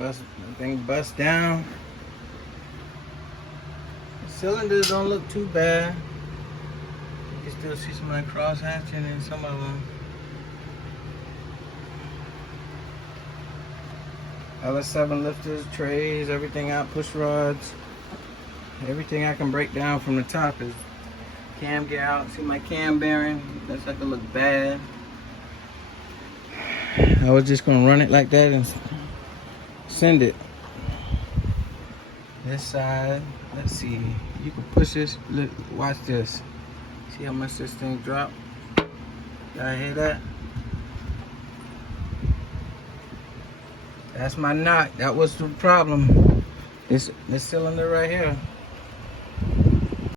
Everything bust down. The cylinders don't look too bad. You can still see some of that cross hatching in some of them. LS7 lifters, trays, everything out, push rods. Everything I can break down from the top is cam gear out. See my cam bearing? That's like to look bad. I was just gonna run it like that and send it. This side, let's see. You can push this. Look, watch this. See how much this thing dropped? Y'all hear that? That's my knock. That was the problem. This cylinder right here.